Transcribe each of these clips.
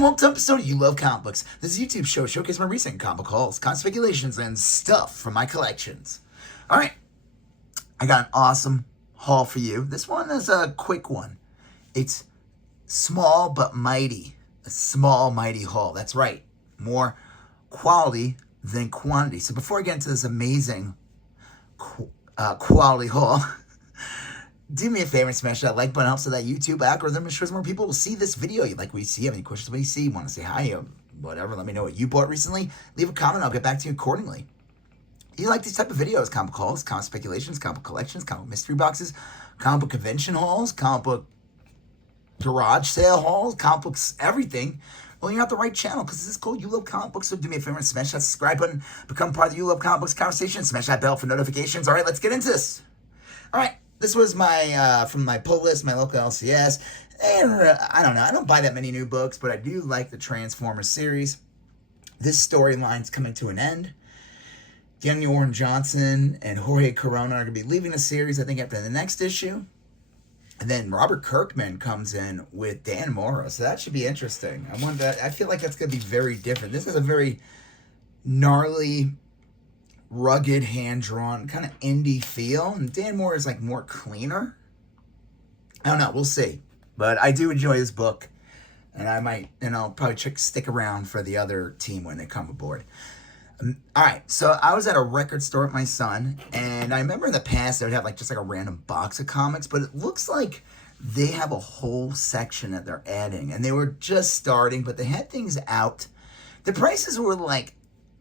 welcome to episode of You Love Comic Books. This is a YouTube show showcasing my recent comic book hauls, comic speculations, and stuff from my collections. Alright, I got an awesome haul for you. This one is a quick one. It's small but mighty. A small, mighty haul. That's right. More quality than quantity. So before I get into this amazing quality haul, do me a favor and smash that like button. Helps with that YouTube algorithm. It shows more people will see this video. You like what you see? Have any questions? What you see? Want to say hi? Whatever. Let me know what you bought recently. Leave a comment. I'll get back to you accordingly. You like these type of videos? Comic hauls, comic speculations, comic collections, comic mystery boxes, comic book convention hauls, comic book garage sale hauls, comic books, everything. Well, you're at the right channel because this is called You Love Comic Books. So do me a favor and smash that subscribe button. Become part of the You Love Comic Books conversation. Smash that bell for notifications. All right, let's get into this. All right. This was my, from my pull list, my local LCS, and I don't know, I don't buy that many new books, but I do like the Transformers series. This storyline's coming to an end. Daniel Warren Johnson and Jorge Corona are going to be leaving the series, I think, after the next issue. And then Robert Kirkman comes in with Dan Mora, so that should be interesting. I feel like that's going to be very different. This is a very gnarly, rugged, hand-drawn, kind of indie feel. And Dan Mora is like more cleaner. I don't know. We'll see. But I do enjoy this book. And I might, I'll probably stick around for the other team when they come aboard. All right. So I was at a record store with my son. And I remember in the past they would have like just like a random box of comics. But it looks like they have a whole section that they're adding. And they were just starting. But they had things out. The prices were like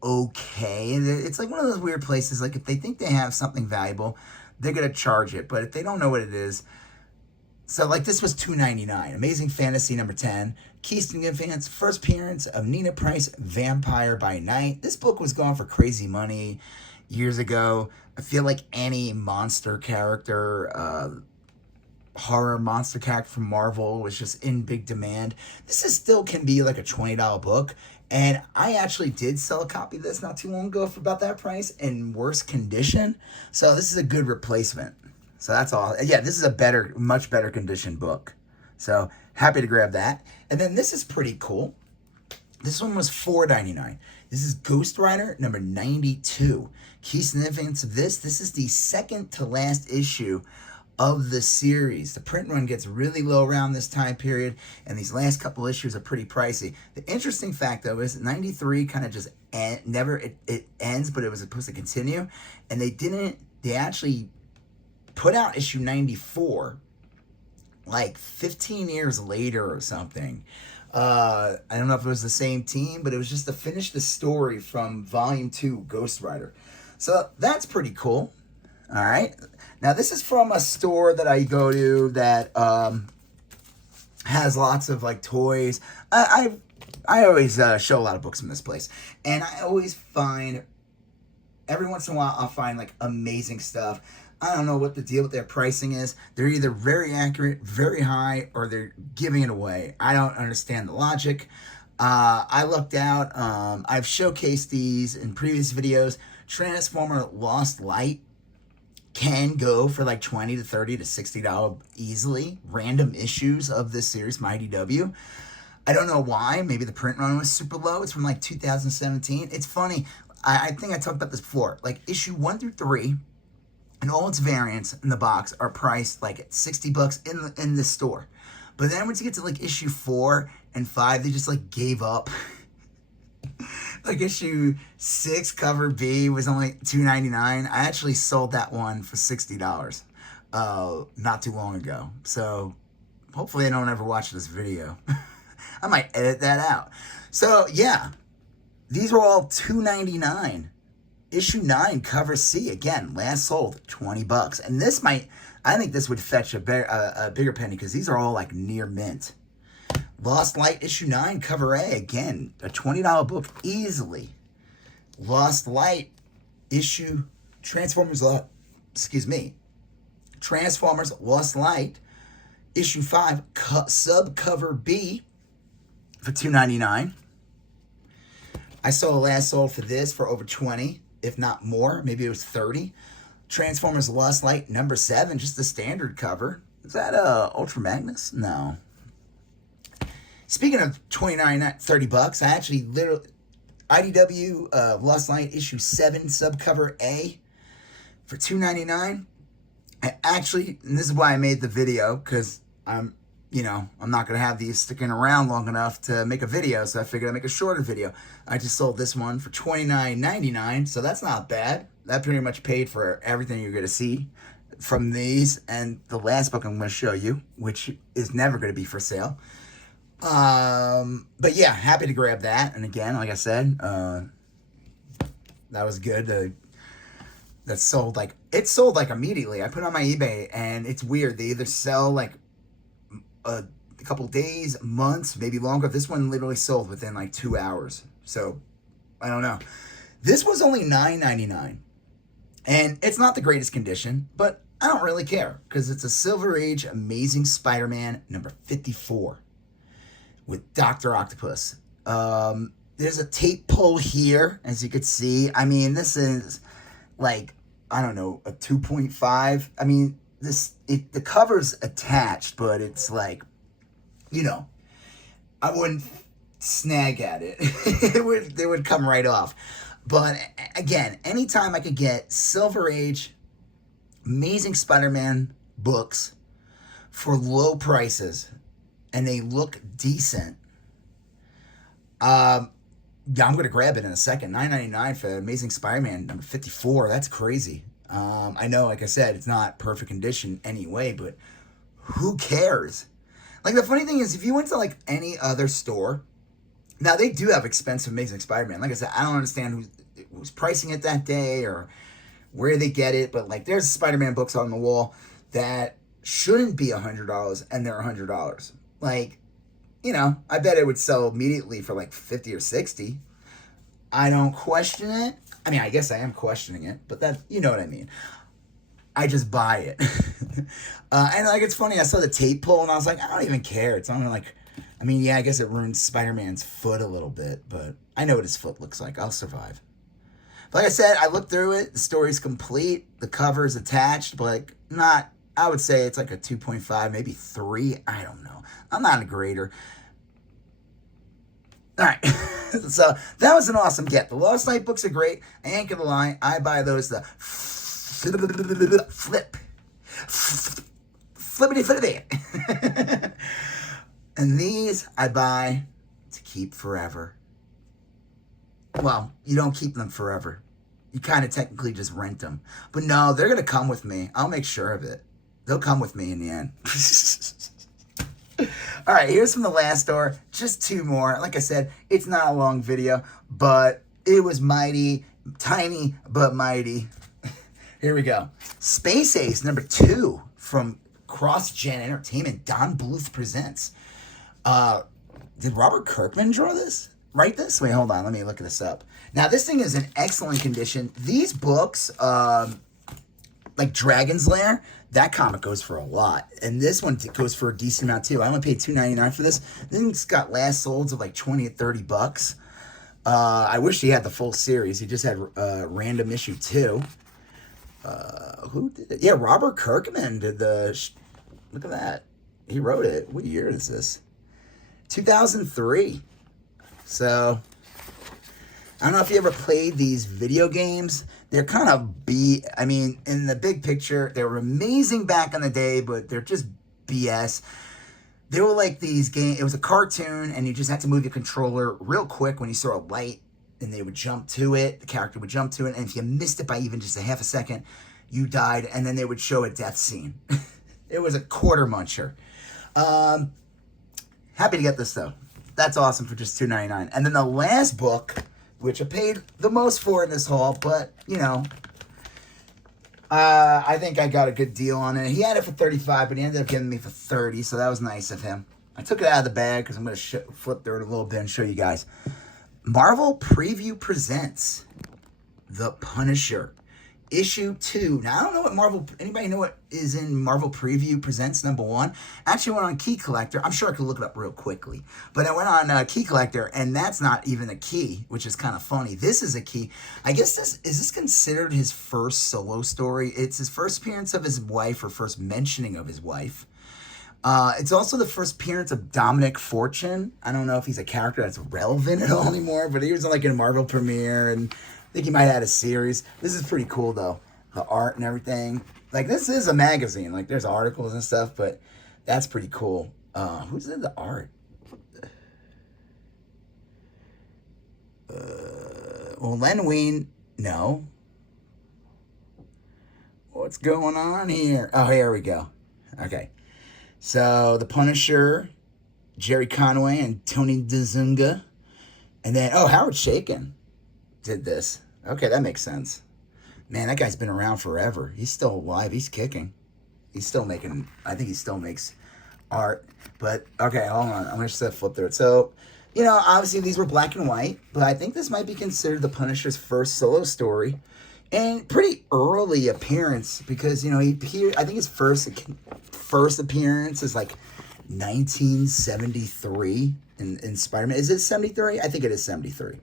okay. It's like one of those weird places, like if they think they have something valuable, they're gonna charge it, but if they don't know what it is, so like this was $2.99. Amazing Fantasy number 10, Keystone Advance, first appearance of Nina Price, Vampire by Night. This book was going for crazy money years ago. I feel like any monster character, horror monster character from Marvel was just in big demand. This is still can be like a $20 book. And I actually did sell a copy of this not too long ago for about that price in worse condition. So this is a good replacement. So that's all. Yeah, this is a much better condition book. So happy to grab that. And then this is pretty cool. This one was $4.99. This is Ghost Rider number 92. Key significance of this is the second to last issue of the series. The print run gets really low around this time period, and these last couple issues are pretty pricey. The interesting fact, though, is 93 kind of just it ends, but it was supposed to continue, and they actually put out issue 94 like 15 years later or something. I don't know if it was the same team, but it was just to finish the story from volume 2, Ghost Rider. So that's pretty cool. All right. Now, this is from a store that I go to that has lots of, like, toys. I always show a lot of books from this place. And I always find, every once in a while, I'll find, like, amazing stuff. I don't know what the deal with their pricing is. They're either very accurate, very high, or they're giving it away. I don't understand the logic. I looked out. I've showcased these in previous videos. Transformer Lost Light can go for like $20 to $30 to $60 easily. Random issues of this series, Mighty W. I don't know why. Maybe the print run was super low. It's from like 2017. It's funny. I think I talked about this before. Like issue 1 through 3 and all its variants in the box are priced like at $60 in the store. But then once you get to like issue 4 and 5, they just like gave up. Like issue 6 cover B was only $2.99. I actually sold that one for $60 not too long ago. So hopefully I don't ever watch this video. I might edit that out. So yeah, these are all $2.99. Issue 9 cover C, again, last sold $20. And this I think this would fetch a bigger penny because these are all like near mint. Lost Light issue 9 cover A, again, a $20 book easily. Lost Light issue Transformers Lost Light issue 5 sub cover B for $2.99. I saw last sold for this for over $20, if not more. Maybe it was $30. Transformers Lost Light number 7, just the standard cover. Is that Ultra Magnus? No. Speaking of 29, not 30 bucks, I actually literally IDW Lost Light issue 7 subcover A for $2.99. I actually, and this is why I made the video, because I'm not going to have these sticking around long enough to make a video, so I figured I'd make a shorter video. I just sold this one for $29.99, so that's not bad. That pretty much paid for everything you're going to see from these, and the last book I'm going to show you, which is never going to be for sale. But yeah, happy to grab that. And again, like I said, that was good. That sold like immediately. I put it on my eBay, and it's weird. They either sell like a couple days, months, maybe longer. This one literally sold within like 2 hours. So I don't know. This was only $9.99, and it's not the greatest condition, but I don't really care because it's a Silver Age Amazing Spider-Man number 54 with Dr. Octopus. There's a tape pull here, as you could see. I mean, this is like, I don't know, a 2.5. I mean, the cover's attached, but it's like, I wouldn't snag at it. It would come right off. But again, anytime I could get Silver Age Amazing Spider-Man books for low prices and they look decent, yeah, I'm going to grab it in a second. $9.99 for Amazing Spider-Man number 54. That's crazy. I know, like I said, it's not perfect condition anyway, but who cares? Like, the funny thing is, if you went to, like, any other store, now, they do have expensive Amazing Spider-Man. Like I said, I don't understand who's pricing it that day or where they get it, but, like, there's Spider-Man books on the wall that shouldn't be $100, and they're $100. Like, I bet it would sell immediately for, like, 50 or 60. I don't question it. I mean, I guess I am questioning it, but that, you know what I mean. I just buy it. And, like, it's funny, I saw the tape pull, and I was like, I don't even care. It's only, like, I mean, yeah, I guess it ruins Spider-Man's foot a little bit, but I know what his foot looks like. I'll survive. But like I said, I looked through it. The story's complete. The cover's attached, but, like, not, I would say it's like a 2.5, maybe 3. I don't know. I'm not a grader. All right. So that was an awesome get. The Lost Light books are great. I ain't gonna lie. I buy those the flippity. And these I buy to keep forever. Well, you don't keep them forever. You kind of technically just rent them. But no, they're going to come with me. I'll make sure of it. They'll come with me in the end. All right, here's from the last store. Just 2 more. Like I said, it's not a long video, but it was mighty. Tiny, but mighty. Here we go. Space Ace number 2 from CrossGen Entertainment. Don Bluth presents. Did Robert Kirkman draw this? Write this? Wait, hold on. Let me look this up. Now, this thing is in excellent condition. These books, like Dragon's Lair, that comic goes for a lot. And this one goes for a decent amount, too. I only paid $2.99 for this. This thing's got last solds of like 20 or 30 bucks. I wish he had the full series. He just had random issue 2. Who did it? Yeah, Robert Kirkman did the... Look at that. He wrote it. What year is this? 2003. So, I don't know if you ever played these video games. They're kind of I mean, in the big picture, they were amazing back in the day, but they're just BS. They were like these games. It was a cartoon, and you just had to move the controller real quick when you saw a light, and they would jump to it. The character would jump to it, and if you missed it by even just a half a second, you died, and then they would show a death scene. It was a quarter muncher. Happy to get this, though. That's awesome for just $2.99. And then the last book, which I paid the most for in this haul, but, I think I got a good deal on it. He had it for $35, but he ended up giving me for $30, so that was nice of him. I took it out of the bag because I'm going to flip through it a little bit and show you guys. Marvel Preview presents The Punisher. Issue 2. Now, I don't know what anybody know what is in Marvel Preview Presents number 1? I actually went on Key Collector. I'm sure I could look it up real quickly. But I went on Key Collector, and that's not even a key, which is kind of funny. This is a key. I guess is this considered his first solo story? It's his first appearance of his wife, or first mentioning of his wife. It's also the first appearance of Dominic Fortune. I don't know if he's a character that's relevant at all anymore, but he was like in a Marvel premiere, and I think he might have had a series. This is pretty cool though, the art and everything. Like this is a magazine. Like there's articles and stuff, but that's pretty cool. Who's in the art? Well, Len Wein, no. What's going on here? Oh, here we go. Okay. So, The Punisher, Jerry Conway, and Tony DeZunga. And then, oh, Howard Chaykin did this. Okay, that makes sense. Man, that guy's been around forever. He's still alive. He's kicking. He's still making, I think he still makes art. But, okay, hold on. I'm going to just flip through it. So, you know, obviously these were black and white, but I think this might be considered the Punisher's first solo story. And pretty early appearance because, you know, he appeared, I think his first appearance is like 1973 in Spider-Man. Is it 73? I think it is 73.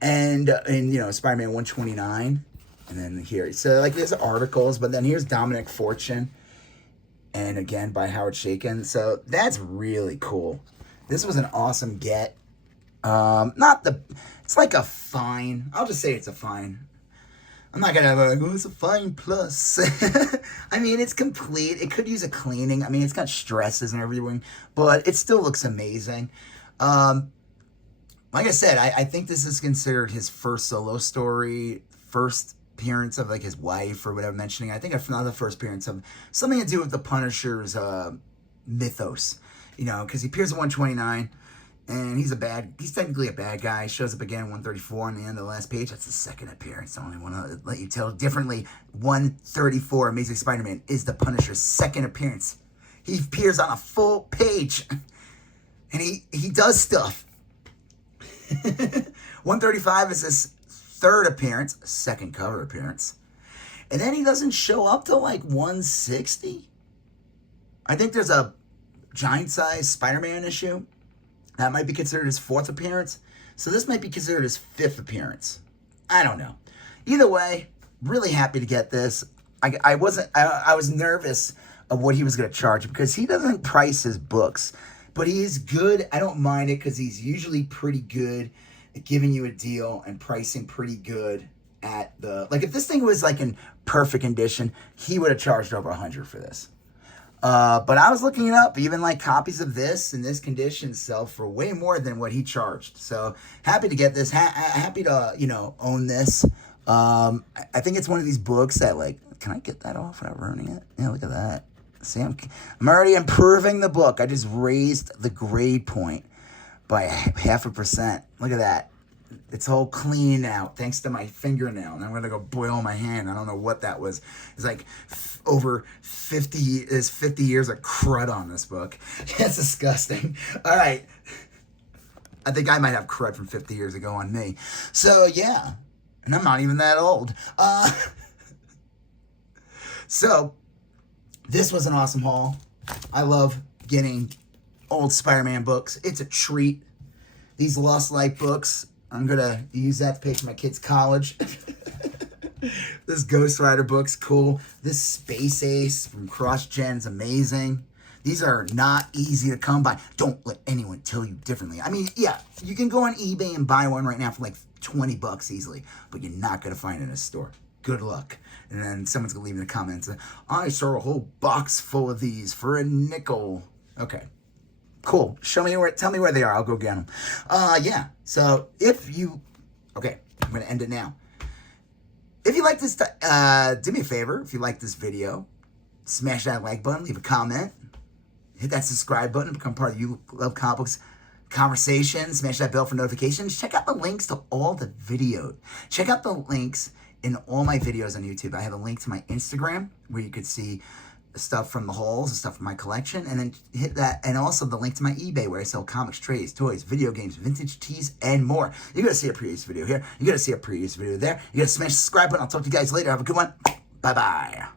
And you know, Spider-Man 129. And then here, so like there's articles, but then here's Dominic Fortune. And again, by Howard Chaykin. So that's really cool. This was an awesome get. It's like a fine. I'll just say it's a fine. I'm not gonna like, oh, it's a fine plus. I mean, it's complete. It could use a cleaning. I mean, it's got stresses and everything, but it still looks amazing. Like I said, I think this is considered his first solo story, first appearance of like his wife or whatever mentioning. I think another first appearance of something to do with the Punisher's mythos, you know, because he appears at 129. And he's technically a bad guy. He shows up again at 134 on the end of the last page. That's the second appearance. I only want to let you tell differently. 134, Amazing Spider-Man, is the Punisher's second appearance. He appears on a full page. And he does stuff. 135 is his third appearance, second cover appearance. And then he doesn't show up till like 160. I think there's a giant-sized Spider-Man issue. That might be considered his fourth appearance. So this might be considered his fifth appearance. I don't know. Either way, really happy to get this. I was nervous of what he was going to charge because he doesn't price his books. But he is good. I don't mind it because he's usually pretty good at giving you a deal and pricing pretty good at the... Like if this thing was like in perfect condition, he would have charged over $100 for this. But I was looking it up. Even like copies of this in this condition sell for way more than what he charged. So happy to get this. Happy to, you know, own this. I think it's one of these books that like, can I get that off without ruining it? Yeah, look at that. See, I'm already improving the book. I just raised the grade point by 0.5%. Look at that. It's all clean out thanks to my fingernail. And I'm going to go boil my hand. I don't know what that was. It's like over 50 years of crud on this book. That's disgusting. All right. I think I might have crud from 50 years ago on me. So, yeah. And I'm not even that old. So, this was an awesome haul. I love getting old Spider-Man books. It's a treat. These Lost Light books, I'm going to use that to pay for my kids' college. This Ghost Rider book's cool. This Space Ace from CrossGen is amazing. These are not easy to come by. Don't let anyone tell you differently. I mean, yeah, you can go on eBay and buy one right now for like $20 easily, but you're not going to find it in a store. Good luck. And then someone's going to leave in the comments, I saw a whole box full of these for a nickel. Okay. Cool. Tell me where they are. I'll go get them. Yeah. So okay, I'm going to end it now. If you like this, do me a favor. If you like this video, smash that like button, leave a comment, hit that subscribe button, become part of You Love Comic Books conversation, smash that bell for notifications. Check out the links to all the videos. Check out the links in all my videos on YouTube. I have a link to my Instagram where you could see stuff from the hauls and stuff from my collection, and then hit that, and also the link to my eBay where I sell comics, trays, toys, video games, vintage tees, and more. You're gonna see a previous video here. You're gonna see a previous video there. You're gonna smash the subscribe button. I'll talk to you guys later. Have a good one. Bye-bye.